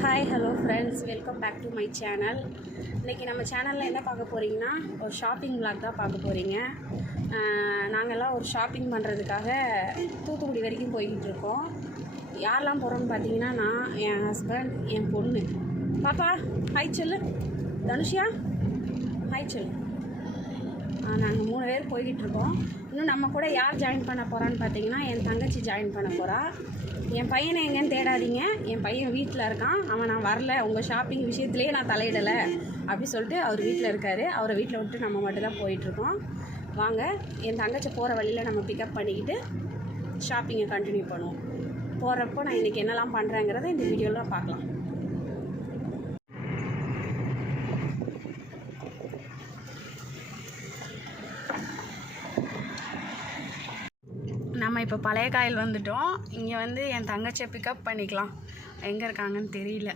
Hi hello friends, welcome back to my channel. இன்றைக்கி நம்ம சேனலில் என்ன பார்க்க போகிறீங்கன்னா, ஒரு ஷாப்பிங் விளாக் தான் பார்க்க போகிறீங்க. நாங்கள்லாம் ஒரு ஷாப்பிங் பண்ணுறதுக்காக தூத்துக்குடி வரைக்கும் போய்கிட்டு இருக்கோம். யாரெல்லாம் போகிறோன்னு பார்த்தீங்கன்னா, நான், என் ஹஸ்பண்ட், என் பொண்ணு. பாப்பா ஹாய் சொல்லு. தனுஷியா ஹாய் சொல்லு. நாங்கள் 3 பேர் போய்கிட்டு இருக்கோம். இன்னும் நம்ம கூட யார் ஜாயின் பண்ண போகிறான்னு பார்த்தீங்கன்னா, என் தங்கச்சி ஜாயின் பண்ண போகிறா. என் பையனை எங்கேன்னு தேடாதீங்க, என் பையன் வீட்டில் இருக்கான். அவன் நான் வரல, உங்கள் ஷாப்பிங் விஷயத்துலேயே நான் தலையிடலை அப்படி சொல்லிட்டு அவர் வீட்டில் இருக்கார். அவரை வீட்டில் விட்டு நம்ம மட்டும் தான் போயிட்டுருக்கோம். வாங்க, என் தங்கச்சி போகிற வழியில் நம்ம பிக்கப் பண்ணிக்கிட்டு ஷாப்பிங்கை கண்டினியூ பண்ணுவோம். போகிறப்போ நான் இன்றைக்கி என்னெல்லாம் பண்ணுறேங்கிறத இந்த வீடியோவில் பார்க்கலாம். நம்ம இப்போ பழைய காயில் வந்துட்டோம். இங்கே வந்து என் தங்கச்சியை பிக்கப் பண்ணிக்கலாம். எங்கே இருக்காங்கன்னு தெரியல.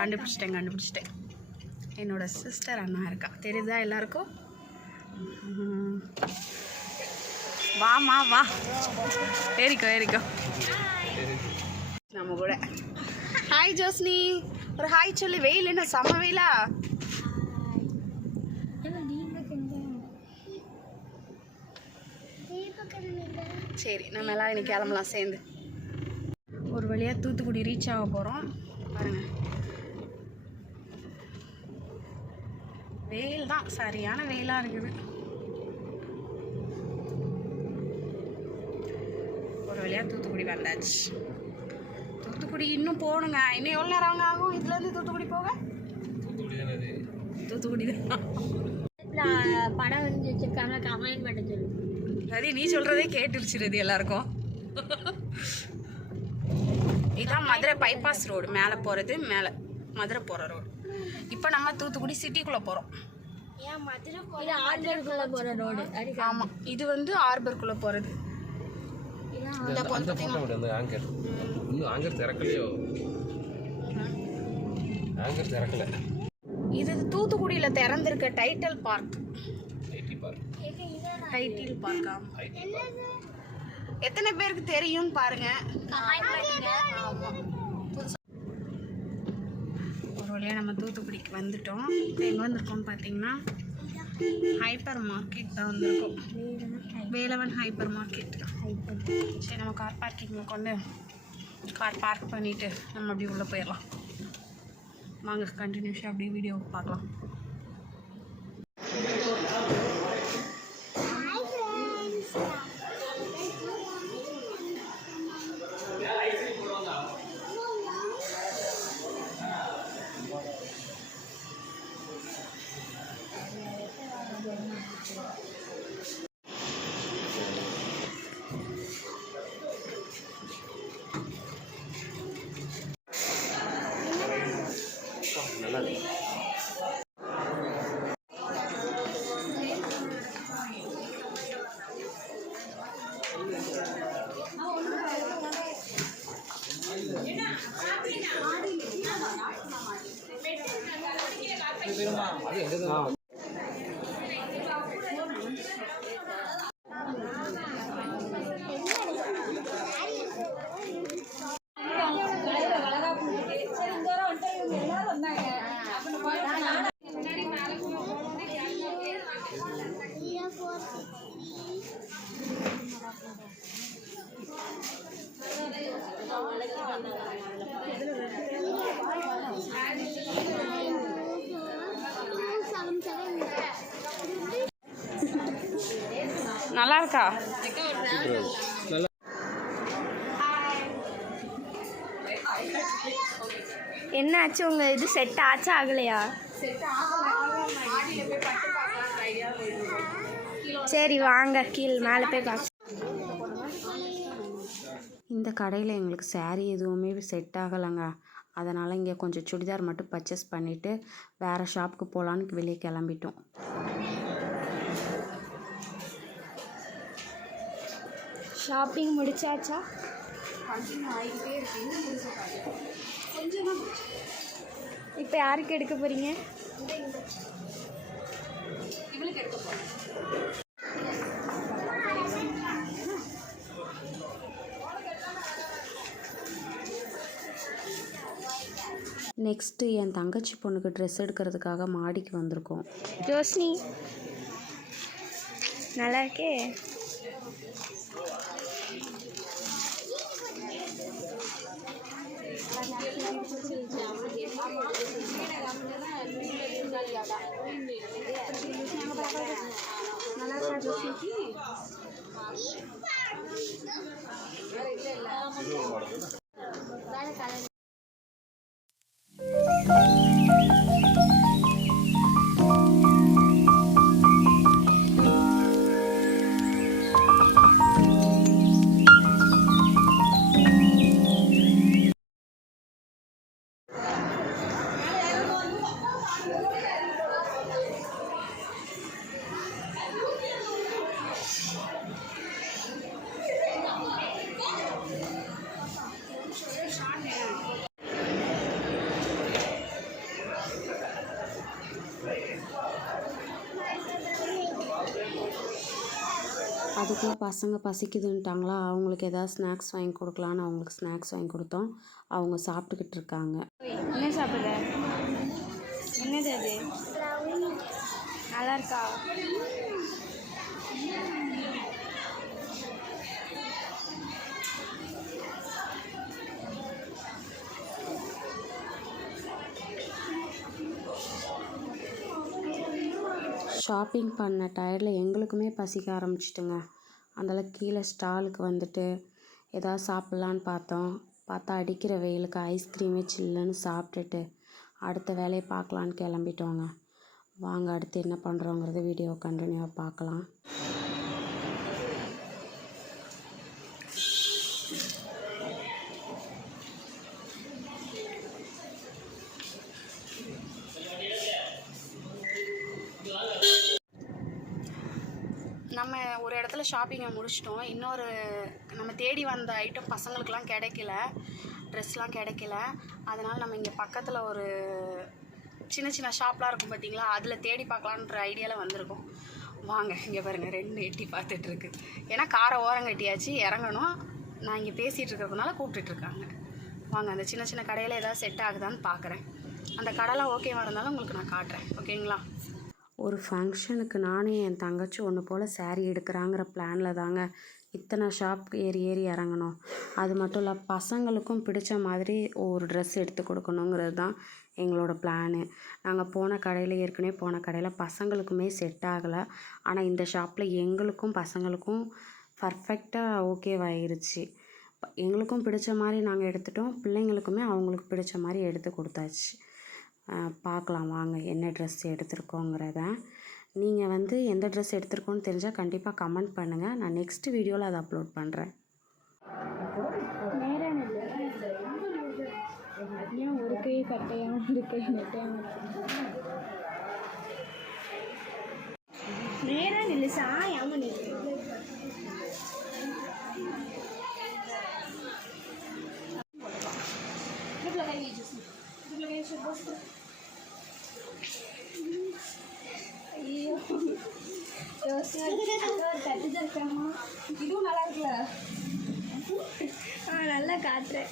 கண்டுபிடிச்சிட்டேன். என்னோடய சிஸ்டர் அண்ணா இருக்கா, தெரியுதா எல்லாருக்கும்? வாமா வா, ஏறிக்கோ நம்ம கூட. ஹாய் ஜோஸ்னி, ஒரு ஹாய் சொல்லி. வெயில் என்ன செம்ம வெயிலா? சரி, நம்ம எல்லாம் இன்னைக்கு கிளம்பலாம் சேர்ந்து. ஒரு வழியாக தூத்துக்குடி ரீச் ஆக போகிறோம். பாருங்கள், வெயில் தான், சரியான வெயிலாக இருக்குது. ஒரு வழியாக தூத்துக்குடி வந்தாச்சு. தூத்துக்குடி இன்னும் போகணுங்க. இன்னும் எவ்வளோ நேரம் ஆகும் இதுலேருந்து தூத்துக்குடி போக? தூத்துக்குடி தான். படம் வந்து வச்சிருக்காங்க, கமெண்ட் பண்ண சொல்லு. சரி, நீ சொல்கிறதே கேட்டுருச்சுருது எல்லாருக்கும். இதுதான் மதுரை பைபாஸ் ரோடு. மேலே போகிறது, மேலே மதுரை போகிற ரோடு. இப்போ நம்ம தூத்துக்குடி சிட்டிக்குள்ளே போகிறோம். ஆர்பருக்குள்ளே போகிற ரோடு. ஆமாம், இது வந்து ஆர்பருக்குள்ளே போகிறது. இது தூத்துக்குடியில் திறந்திருக்க டைட்டில் பார்க். டைட்டில் பார்க்கா? எத்தனை பேருக்கு தெரியும்னு பாருங்க. ஒரு வழியாக நம்ம தூத்துக்குடிக்கு வந்துட்டோம். இப்போ எங்கே வந்திருக்கோம் பார்த்தீங்கன்னா, ஹைப்பர் மார்க்கெட் தான் வந்திருக்கோம். Velavan hyper market. சரி, நம்ம கார் பார்க்கிங்கில் கொண்டு கார் பார்க் பண்ணிவிட்டு நம்ம அப்படியே உள்ளே போயிடலாம். வாங்க, கண்டினியூஸாக அப்படியே வீடியோ பார்க்கலாம். நல்லா இருக்கா? என்ன ஆச்சு? உங்க இது செட் ஆச்சா ஆகலையா? சரி வாங்க, கீழே மேலே போய் பார்க்க. இந்த கடையில் எங்களுக்கு saree எதுவுமே செட் ஆகலைங்க. அதனால் இங்கே கொஞ்சம் சுடிதார் மட்டும் பர்ச்சேஸ் பண்ணிவிட்டு வேறு ஷாப்புக்கு போகலான்னு வெளியே கிளம்பிட்டோம். ஷாப்பிங் முடிச்சாச்சா? இப்போ யாருக்கு எடுக்க போகிறீங்க? இவளுக்கு எடுக்க போகிறேன். நெக்ஸ்ட்டு என் தங்கச்சி பொண்ணுக்கு ட்ரெஸ் எடுக்கிறதுக்காக மாடிக்கு வந்திருக்கோம். ஜோஸ்னி நல்லா இருக்கே. அதுக்குள்ளே பசங்க பசிக்குதுன்ட்டாங்களா, அவங்களுக்கு எதாவது ஸ்நாக்ஸ் வாங்கி கொடுக்கலான்னு அவங்களுக்கு ஸ்நாக்ஸ் வாங்கி கொடுத்தோம். அவங்க சாப்பிட்டுக்கிட்டு இருக்காங்க. என்ன சாப்பிட்ற? என்னது அது? நல்லா இருக்கா? ஷாப்பிங் பண்ண டயர்டில் எங்களுக்குமே பசிக்க ஆரம்பிச்சிட்டுங்க. அதனால் கீழே ஸ்டாலுக்கு வந்துட்டு எதாவது சாப்பிட்லான்னு பார்த்தா அடிக்கிற வெயிலுக்கு ஐஸ்கிரீமே சில்லுன்னு சாப்பிட்டுட்டு அடுத்த வேலையை பார்க்கலான்னு கிளம்பிட்டோங்க. வாங்க அடுத்து என்ன பண்ணுறோங்கிறத வீடியோ கண்டினியூவாக பார்க்கலாம். நம்ம ஒரு இடத்துல ஷாப்பிங்கை முடிச்சிட்டோம். இன்னொரு நம்ம தேடி வந்த ஐட்டம் பசங்களுக்கெலாம் கிடைக்கல, ட்ரெஸ்லாம் கிடைக்கல. அதனால் நம்ம இங்கே பக்கத்தில் ஒரு சின்ன சின்ன ஷாப்லாம் இருக்கும் பார்த்தீங்களா, அதில் தேடி பார்க்கலான்ற ஐடியாவில் வந்திருக்கோம். வாங்க இங்கே பாருங்கள், 2 எட்டி பார்த்துட்ருக்கு. ஏன்னா காரை ஓரம் கட்டியாச்சு, இறங்கணும். நான் இங்கே பேசிகிட்டு இருக்கிறதுனால கூப்பிட்டுட்ருக்காங்க. வாங்க அந்த சின்ன சின்ன கடையில் ஏதாவது செட் ஆகுதான்னு பார்க்குறேன். அந்த கடைலாம் ஓகேவாக இருந்தாலும் உங்களுக்கு நான் காட்டுறேன், ஓகேங்களா? ஒரு ஃபங்க்ஷனுக்கு நானே என் தங்கச்சி ஒன்று போல் saree எடுக்கிறாங்கிற பிளானில் தாங்க இத்தனை ஷாப் ஏறி இறங்கணும். அது மட்டும் இல்லை, பசங்களுக்கும் பிடிச்ச மாதிரி ஒரு ட்ரெஸ் எடுத்து கொடுக்கணுங்கிறது தான் எங்களோட பிளானு. நாங்கள் ஏற்கனவே போன கடையில் பசங்களுக்குமே செட் ஆகலை. ஆனால் இந்த ஷாப்பில் எங்களுக்கும் பசங்களுக்கும் பர்ஃபெக்டாக ஓகேவாயிருச்சு. எங்களுக்கும் பிடிச்ச மாதிரி நாங்கள் எடுத்துட்டோம், பிள்ளைங்களுக்குமே அவங்களுக்கு பிடிச்ச மாதிரி எடுத்து கொடுத்தாச்சு. பார்க்கலாம் வாங்க என்ன ட்ரெஸ் எடுத்திருக்கோங்கிறத. நீங்கள் எந்த ட்ரெஸ் எடுத்திருக்கோன்னு தெரிஞ்சால் கண்டிப்பாக கமெண்ட் பண்ணுங்கள். நான் நெக்ஸ்ட் வீடியோவில் அதை அப்லோட் பண்ணுறேன். ஏன் ஒரு கை கட்டையாக ஒரு கை நெட்டையாக நேராக நில்லு சாயாம நில்லு. ஐயோ தட்டு தரமா இதுவும் நல்லா இருக்குல்ல? நல்லா காட்டுறேன்.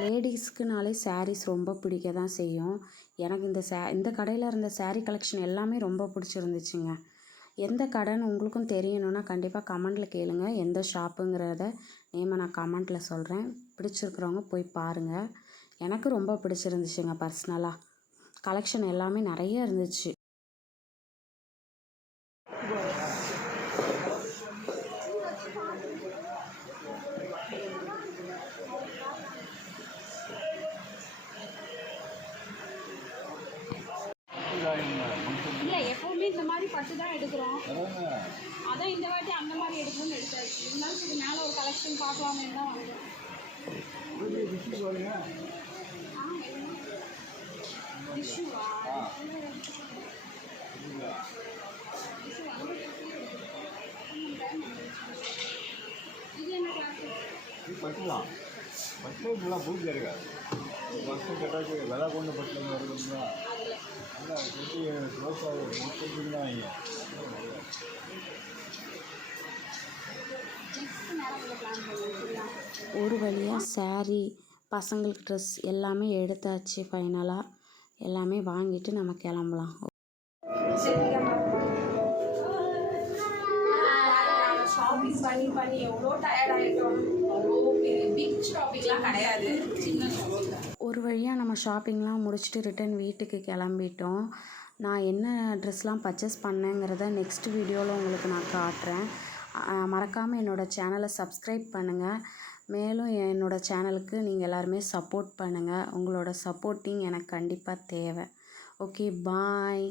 லேடிஸ்க்குனாலே சாரீஸ் ரொம்ப பிடிக்க தான் செய்யும். எனக்கு இந்த கடையில் இருந்த saree கலெக்ஷன் எல்லாமே ரொம்ப பிடிச்சிருந்துச்சுங்க. எந்த கடைன்னு உங்களுக்கும் தெரியணுன்னா கண்டிப்பாக கமெண்டில் கேளுங்க. எந்த ஷாப்புங்கிறத நேமை நான் கமெண்டில் சொல்கிறேன். பிடிச்சிருக்கிறவங்க போய் பாருங்கள். எனக்கு ரொம்ப பிடிச்சிருந்துச்சுங்க. பர்சனலாக கலெக்ஷன் எல்லாமே நிறைய இருந்துச்சு. இல்லை எப்போவுமே இந்த மாதிரி பட்டு தான் எடுக்கிறோம். அதான் இந்த வாட்டி அந்த மாதிரி எடுக்கணும்னு எடுத்தாச்சு. இருந்தாலும் சரி மேலே ஒரு கலெக்ஷன் பார்க்கலாமே தான் வந்தோம். டிஷ்யூவா? இது என்ன கிளாஸ்? பட்டுலாம் பட்டு பூஜை இருக்கா? வருஷம் கேட்டாச்சு விலை கொண்டு பட்டில் வருதுங்களா இல்லை கட்டி க்ளோஸ் ஆகும் முப்பதுங்களா ஐயா ஒரு வழியாக saree பசங்களுக்கு ட்ரெஸ் எல்லாமே எடுத்தாச்சு. ஃபைனலாக எல்லாமே வாங்கிட்டு நம்ம கிளம்பலாம். ஷாப்பிங் பண்ணி எவ்வளோ டயர்ட் ஆகிட்டோம். அவ்வளோ பிக் ஷாப்பிங்லாம் கிடையாது, சின்ன ஷாப்பிங். ஒரு வழியாக நம்ம ஷாப்பிங்லாம் முடிச்சுட்டு ரிட்டன் வீட்டுக்கு கிளம்பிட்டோம். நான் என்ன ட்ரெஸ்லாம் பர்ச்சேஸ் பண்ணேங்கிறத நெக்ஸ்ட் வீடியோவில் உங்களுக்கு நான் காட்டுறேன். மறக்காமல் என்னோடய சேனலை சப்ஸ்கிரைப் பண்ணுங்கள். மேலும் என்னோடய சேனலுக்கு நீங்கள் எல்லாருமே சப்போர்ட் பண்ணுங்கள். உங்களோட சப்போர்ட்டிங் எனக்கு கண்டிப்பாக தேவை. ஓகே, பாய்.